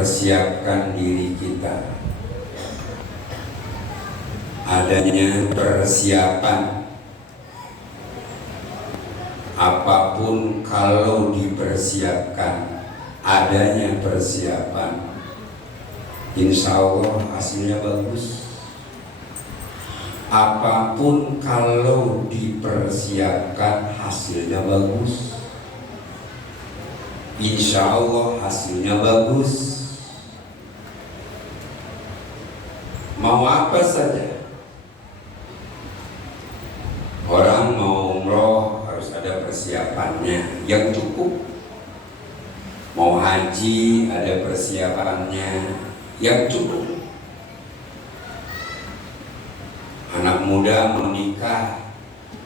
mempersiapkan diri kita. Adanya persiapan, apapun kalau dipersiapkan, adanya persiapan, insya Allah hasilnya bagus. Apapun kalau dipersiapkan, hasilnya bagus. Insya Allah hasilnya bagus. Mau apa saja. Orang mau umroh harus ada persiapannya yang cukup. Mau haji ada persiapannya yang cukup. Anak muda mau nikah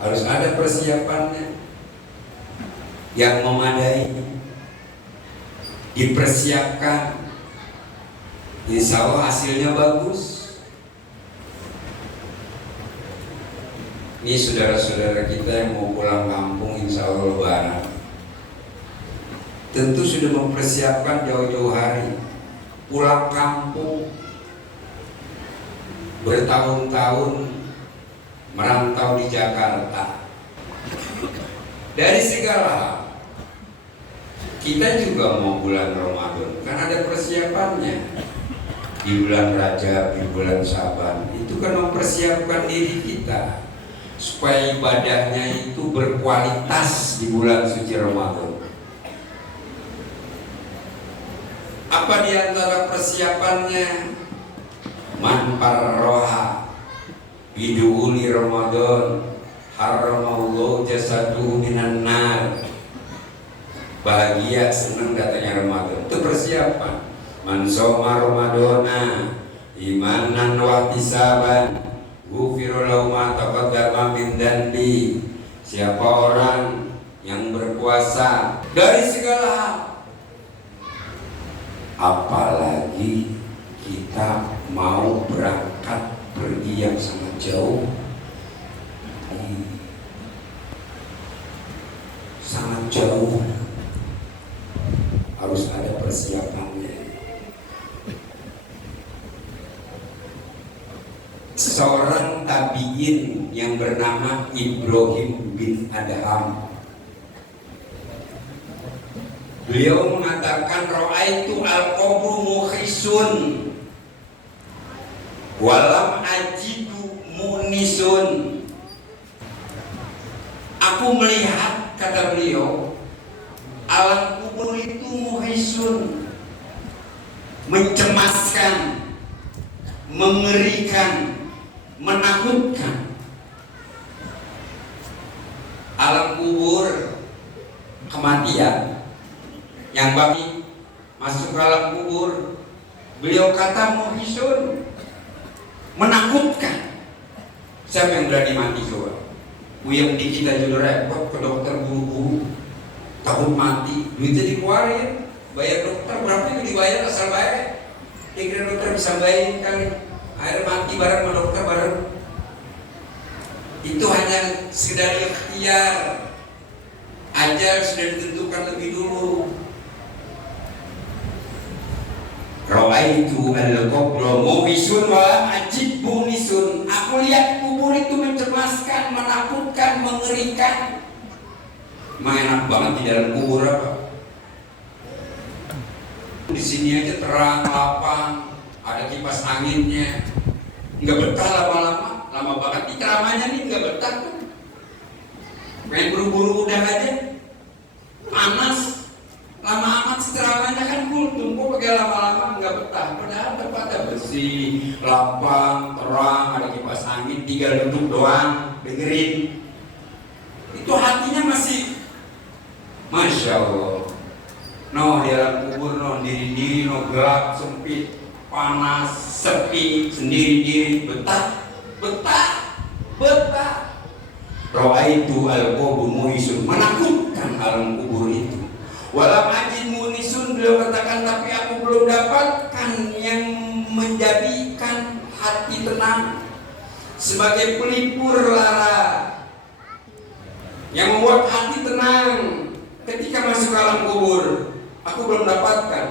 harus ada persiapannya yang memadai. Dipersiapkan, insya Allah hasilnya bagus. Ini saudara-saudara kita yang mau pulang kampung insya Allah lebaran, tentu sudah mempersiapkan jauh-jauh hari. Pulang kampung, bertahun-tahun merantau di Jakarta. Dari segala hal, kita juga mau bulan Ramadan, kan ada persiapannya. Di bulan Rajab, di bulan Syaban, itu kan mempersiapkan diri kita supaya ibadahnya itu berkualitas di bulan suci Ramadan. Apa di antara persiapannya? Man parroha biduhuli Ramadan haramallahu jasadu minan nar. Bahagia, senang datangnya Ramadan, itu persiapan. Man shoma Ramadana imanan wa ihtisaban ghufira lahu ma taqaddama min dzanbi. Siapa orang yang berpuasa dari segala hal, apalagi kita mau berangkat pergi yang sangat jauh, sangat jauh, harus ada persiapannya. Seorang tabi'in yang bernama Ibrahim bin Adham, beliau mengatakan ra'aitu al-qabru mukhisun walam ajidu munisun. Aku melihat, kata beliau, alam kubur itu mukhisun, mencemaskan, mengerikan, menakutkan. Alam kubur, kematian, yang bagi masuk ke alam kubur, beliau kata muhisun, menakutkan. Siapa yang berani mati coba? Yang dikit aja udah repot ke dokter buru-buru, takut mati, duitnya dikeluarin, bayar dokter berapa yang dibayar asal bayar. Kira dokter bisa bayarin kali, akhirnya mati bareng sama dokter bareng. Itu hanya sekedar ikhtiar, ajal sudah ditentukan lebih dulu. Ra'aitu al-qabra muhisun wa ajib bunisun. Aku lihat kubur itu mencemaskan, menakutkan, mengerikan. Emang enak banget di dalam kubur apa? Di sini aja terang, lapang, ada kipas anginnya, nggak betah lama-lama, lama banget. Di ceramahnya nih nggak betah tuh. Main buru-buru udah aja, panas, lama amat ceramahnya kan kultum, kok pakai lama-lama nggak betah. Padahal tempatnya bersih, lapang, terang, ada kipas angin, tinggal duduk doang, dengerin. Itu hatinya masih, masya Allah. No, di dalam kubur, no, diri-diri, no, gelap, sempit, panas, sepi, sendiri-diri, betah. Ra'aitu al-qabru muhisun, menakutkan alam kubur itu. Walam ajid munisun, beliau katakan, tapi aku belum dapatkan yang menjadikan hati tenang sebagai pelipur lara, yang membuat hati tenang ketika masuk alam kubur. Aku belum dapatkan.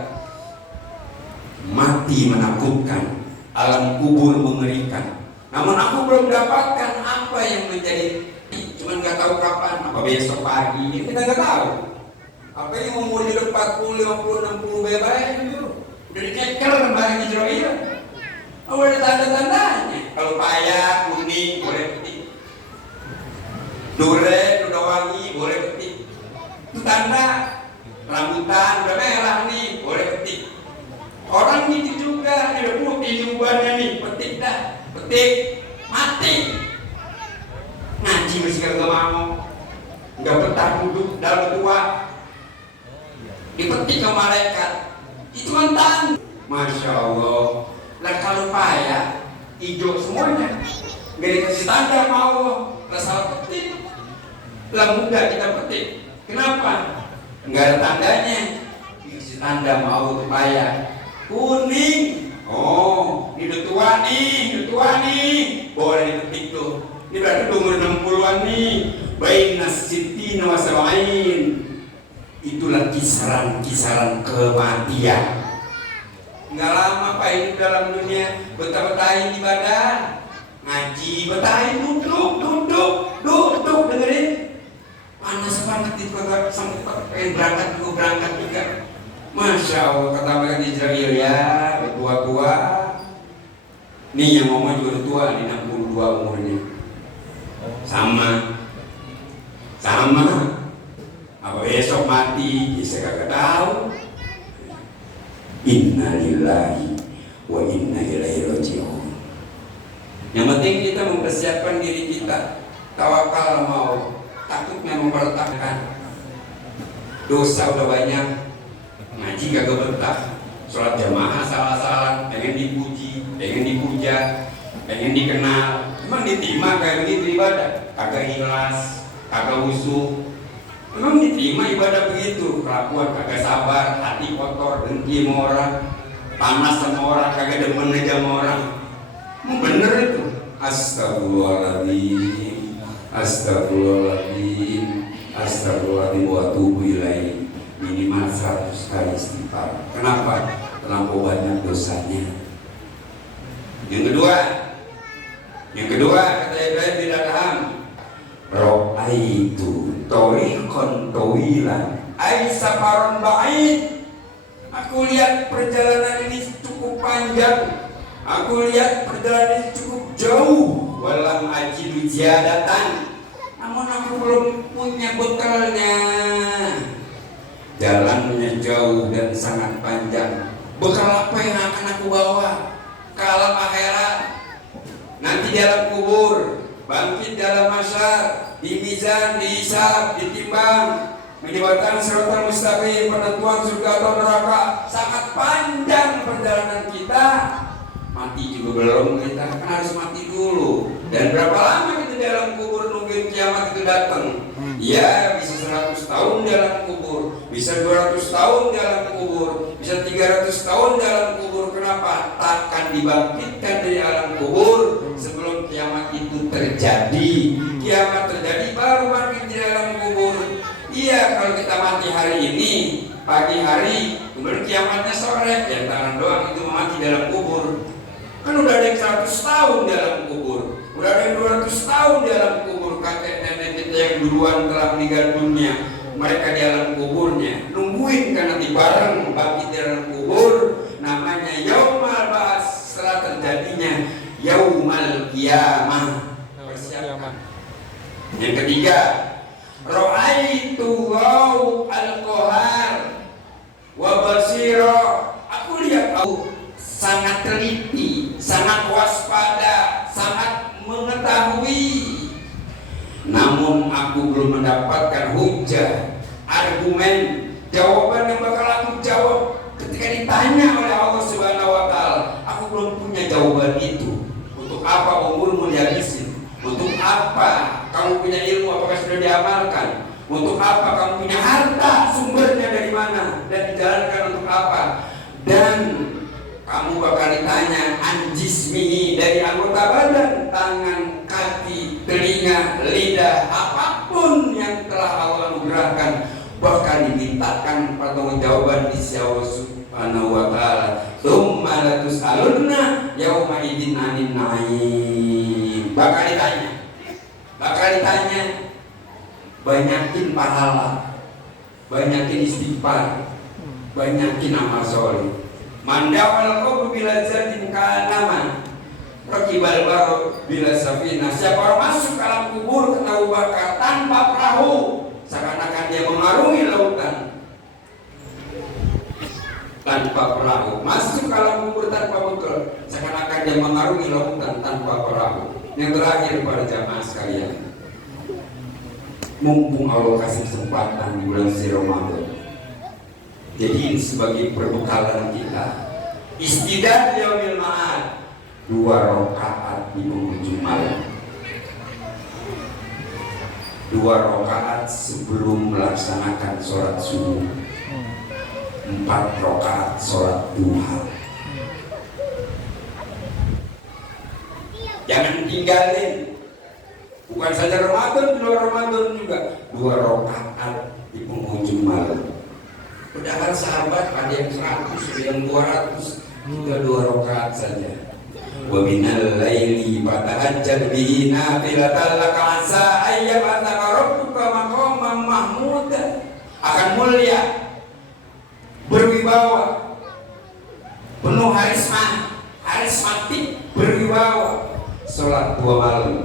Mati menakutkan, alam kubur mengerikan. Namun aku belum dapatkan apa yang menjadi, cuman nggak tahu kapan, apa besok pagi, kita nggak tahu. Apa yang umur hidup 40, 50, 60 bebas itu udah dikeker barang Israel. Oh, ada tanda-tandanya. Kalau payah, kuning, boleh petik. Duren, udah wangi, boleh petik. Itu tanda. Rambutan, udah merah nih, boleh petik. Orang gitu juga, ini udah putih ubannya nih, petik dah. Petik, mati. Ngaji masih kagak mau. Nggak betah duduk dalam tua. Dipetik ke malaikat. Itu mantan. Masya Allah. Lah kalau payah, hijau semuanya. Nggak dikasih tanda mau. Lah salah petik. Lah mudah kita petik. Kenapa? Nggak ada tandanya. Dikasih tanda mau payah. Kuning. Oh, ini udah tua nih, boleh dipetik tuh. Ini berarti umur 60-an nih. Bainas sittina wa sab'in. Itulah kisaran kematian. Nggak lama Pak ini dalam dunia, betah-betahin ibadah, ngaji, betahin duduk, dengerin. Panas banget itu kagak sampai pengen berangkat juga. Masya Allah, kata mereka Israel ya, bertua-tua. Nih yang ngomong juga tua, nih 62 umurnya. Sama. Apa besok mati, ya saya kagak tahu. Inna lillahi wa inna ilaihi raji'un. Yang penting kita mempersiapkan diri kita, tawakal mau, takutnya memperletakkan. Dosa udah banyak, ngaji kagak betah, sholat jamaah salah-salah, pengen dipuji, pengen dipuja, pengen dikenal, emang diterima kayak begitu ibadah, kagak ikhlas, kagak khusyuk. Memang diterima ibadah begitu, kelakuan kagak sabar, hati kotor, dengki sama orang, panas sama orang, kagak demen aja sama orang. Bener itu. Astagfirullahaladzim wa atubu ilaihi. Minimal 100 kali istighfar. Kenapa? Terlampau banyak dosanya. Yang kedua kata Ibrahim bin Adham, Ra'aitu tariqan tawilan ay safaron ba'id. Aku lihat perjalanan ini cukup panjang. Aku lihat perjalanan ini cukup jauh. Walam ajidu ziyadatan. Namun aku belum punya bekalnya. Jalannya jauh dan sangat panjang. Bekal apa yang akan aku bawa ke alam akhirat? Nanti di alam kubur, bangkit dalam masyar, di mizan, dihisab, ditimbang, menyebabkan siratal mustaqim, penentuan surga atau neraka. Sangat panjang perjalanan kita. Mati juga belum, kita kan harus mati dulu. Dan berapa lama kita di alam kubur nungguin kiamat itu datang? Ya bisa 100 tahun di alam kubur, bisa 200 tahun di alam kubur, bisa 300 tahun di alam kubur. Kenapa? Takkan dibangkitkan dari alam kubur sebelum kiamat itu terjadi. Kiamat terjadi baru bangkit di alam kubur. Iya, kalau kita mati hari ini, pagi hari, kemudian kiamatnya sore, ya tangan doang itu mati di dalam kubur. Kan udah ada yang 100 tahun di dalam kubur, udah ada yang 200 tahun di dalam kubur. Kakek nenek kita yang duluan telah meninggal dunia, mereka di dalam kuburnya nungguin kan nanti bareng bangkit di dalam kubur. Namanya yaumal ba'ats, setelah terjadinya yaumal qiyamah. Persiapan. Yang ketiga, ra'aitu waw al-qahar wa basira. Aku lihat aku sangat teliti, sangat waspada, sangat mengetahui. Namun aku belum mendapatkan hujah, argumen, jawaban yang bakal aku jawab ketika ditanya oleh Allah Subhanahu wa Ta'ala. Aku belum punya jawaban itu. Untuk apa umurmu dihabisin? Untuk apa kamu punya ilmu, apakah sudah diamalkan? Untuk apa kamu punya harta, sumbernya dari mana dan dijalankan untuk apa? Dan kamu bakal ditanya anjismihi, dari anggota badan, tangan, kaki, telinga, lidah, apapun yang telah Allah anugerahkan bahkan dimintakan pertanggungjawaban di sisi Allah Subhanahu wa taala. Tsumma latus'alunna yauma idzin 'anil na'im. Bakal ditanya, banyakin pahala, banyakin istighfar, banyakin amal soleh. Mandawal qabru bila zatin ka'anama rakibal baru bila safina. Siapa orang masuk ke alam kubur kata Abu Bakar tanpa perahu, seakan-akan dia mengarungi lautan. Tanpa perahu, masuk ke alam kubur tanpa bekal, seakan-akan dia mengarungi lautan tanpa perahu. Yang terakhir para jamaah sekalian, mumpung Allah kasih kesempatan di bulan suci Ramadan, jadi sebagai perbekalan kita, istidad yaumil ma'ad, 2 rakaat di penghujung malam, 2 rakaat sebelum melaksanakan sholat subuh, 4 rakaat sholat duha. Jangan tinggalin. Bukan saja Ramadan, di luar Ramadan juga 2 rakaat di penghujung malam. Padahal sahabat ada yang 100, ada yang 200, kita 2 rakaat saja. Wa minal laili fatahajjad bihi nafilatan laka asa ayyab'atsaka rabbuka maqaman mahmuda. Akan mulia, berwibawa, penuh harismatik, berwibawa. Sholat 2 malam,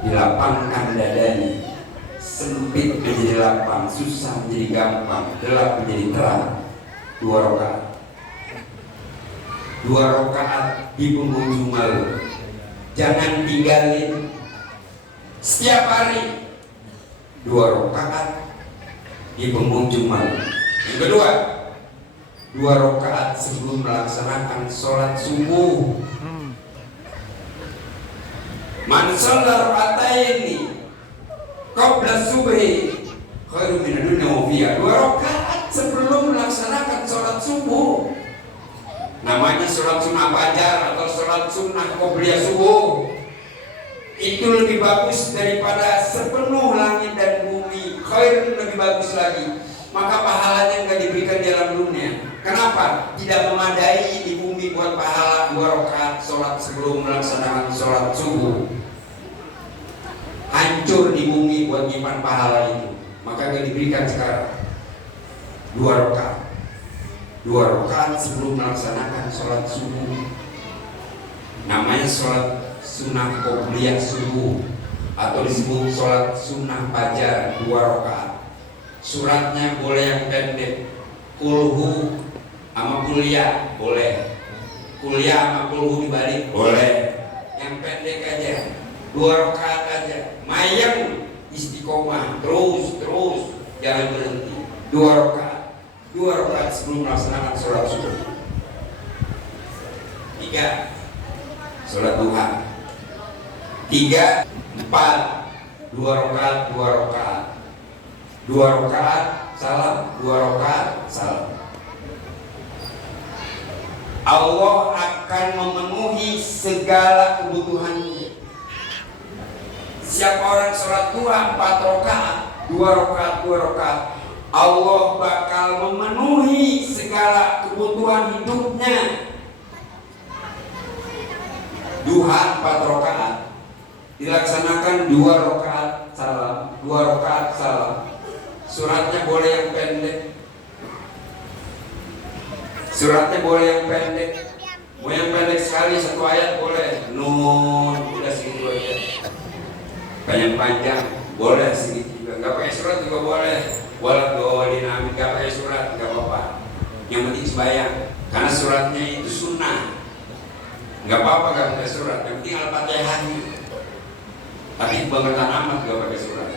dilapangkan dadanya, sempit menjadi lapang, susah menjadi gampang, gelap menjadi terang. 2 rakaat, 2 rakaat di penghujung malam. Jangan tinggalin. Setiap hari 2 rakaat di penghujung malam. Yang kedua, 2 rakaat sebelum melaksanakan sholat subuh. Man shalla raka'ataini qabla subhi khairum minad dunya wa fiha. 2 rakaat sebelum melaksanakan sholat subuh. Namanya sholat sunnah fajar atau sholat sunnah qobliyah subuh. Itu lebih bagus daripada sepenuh langit dan bumi. Khair, lebih bagus lagi. Maka pahalanya nggak diberikan di alam dunia. Kenapa? Tidak memadai di bumi buat pahala 2 rakaat sholat sebelum melaksanakan sholat subuh. Hancur di bumi buat nyimpan pahala itu. Maka nggak diberikan sekarang. 2 rakaat. 2 rakaat sebelum melaksanakan sholat subuh. Namanya sholat sunnah qobliyah subuh atau disebut sholat sunnah fajar 2 rakaat. Suratnya boleh yang pendek, kulhu sama kuliah boleh, kuliah sama kulhu dibalik boleh. Yang pendek aja, 2 rakaat aja. Mayang istiqomah terus jangan berhenti. 2 rakaat, 2 rakaat sebelum melaksanakan sholat subuh. 3 sholat duha. 3, 4, 2 rakaat, 2 rakaat. 2 rakaat salam, 2 rakaat salam. Allah akan memenuhi segala kebutuhannya. Siapa orang sholat duha 4 rakaat, 2 rakaat, 2 rakaat, Allah bakal memenuhi segala kebutuhan hidupnya. Duha 4 rakaat dilaksanakan 2 rakaat salam, 2 rakaat salam. Suratnya boleh yang pendek. Suratnya boleh yang pendek. Mau yang pendek sekali 1 ayat boleh. Nun udah segitu aja. Panjang-panjang boleh segitu juga. Gak pakai surat juga boleh. Walau doalin amin gak pakai surat gak apa-apa. Yang penting sembahyang. Karena suratnya itu sunnah. Gak apa-apa gak pakai surat. Yang penting Al-Fatihah. Tapi kebangetan amat gak pakai surat.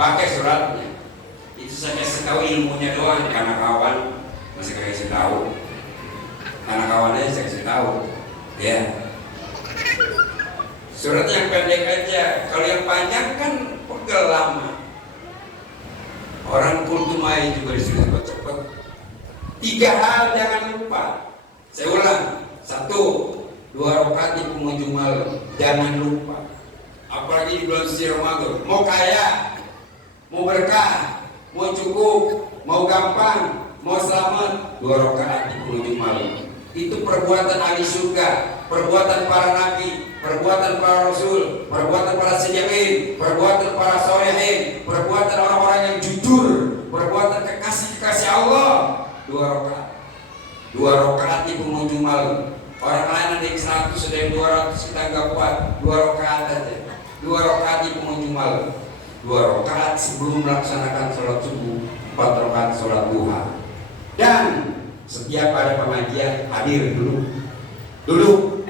Pakai suratnya. Itu saya kasih tahu ilmunya doang. Karena kawan masih kasih tahu. Karena kawan aja saya kasih tahu. Ya. Suratnya yang pendek aja. Kalau yang panjang kan pegel lama. Orang kultumai juga disuruh cepet-cepet. 3 hal jangan lupa. Saya ulang. 1, 2 rakaat di penghujung malam. Jangan lupa. Apalagi di bulan suci Ramadan. Mau kaya, mau berkah, mau cukup, mau gampang, mau selamat, 2 rakaat di penghujung malam. Itu perbuatan ahli surga, perbuatan para nabi, perbuatan para rasul, perbuatan para sediain, perbuatan para solehin, perbuatan orang-orang yang jujur, perbuatan kekasih-kekasih Allah. 2 rakaat, 2 rakaat di penghujung malam. Orang lain ada yang 100, ada yang 200, kita nggak kuat. 2 rakaat aja, 2 rakaat di penghujung malam, 2 rakaat sebelum melaksanakan sholat subuh, 4 rakaat sholat duha. Dan setiap ada pengajian hadir duduk.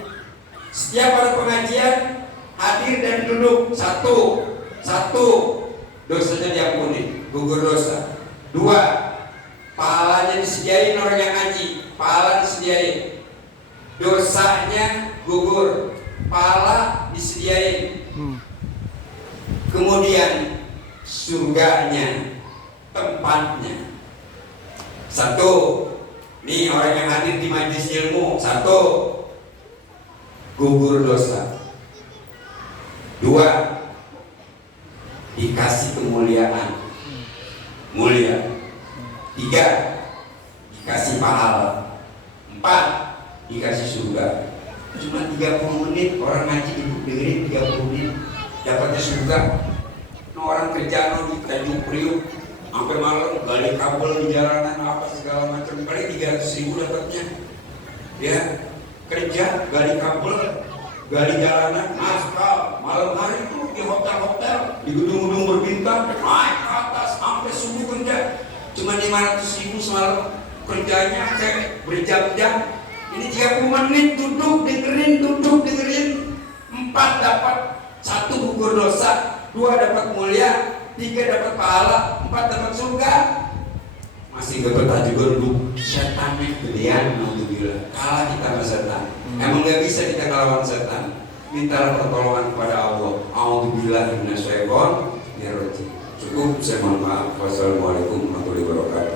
Setiap ada pengajian hadir dan duduk. Satu, dosanya diampuni, gugur dosa. 2, pahalanya disediain orang yang ngaji, pahala disediain. Dosanya gugur, pahala disediain. Kemudian surganya, tempatnya. 1, nih orang yang hadir di majelis ilmu. 1, gugur dosa. 2, dikasih kemuliaan, mulia. 3, dikasih pahala. 4, dikasih surga. Cuma 30 menit orang ngaji dengerin 30 menit dapatnya surga. Orang kerja di Tanjung Priok sampai malam gali kabel di jalanan apa segala macam, paling 300.000 dapatnya. Ya, kerja gali kabel, gali jalanan, aspal, malam hari itu di hotel-hotel, di gedung-gedung berbintang, naik ke atas sampai subuh kerja. Cuma 500.000 semalam kerjanya kayak berjam-jam. Ini 30 menit duduk dengerin. 4 dapat, 1 gugur dosa, 2 dapat mulia, 3 dapat pahala, 4 dapat surga. Masih gak betah juga duduk. Setannya gedean, alhamdulillah. Kalah kita sama setan. Emang gak bisa kita ngelawan setan. Mintalah pertolongan kepada Allah. Alhamdulillah minasyaitonir rajim. Cukup, saya mohon maaf. Wassalamualaikum warahmatullahi wabarakatuh.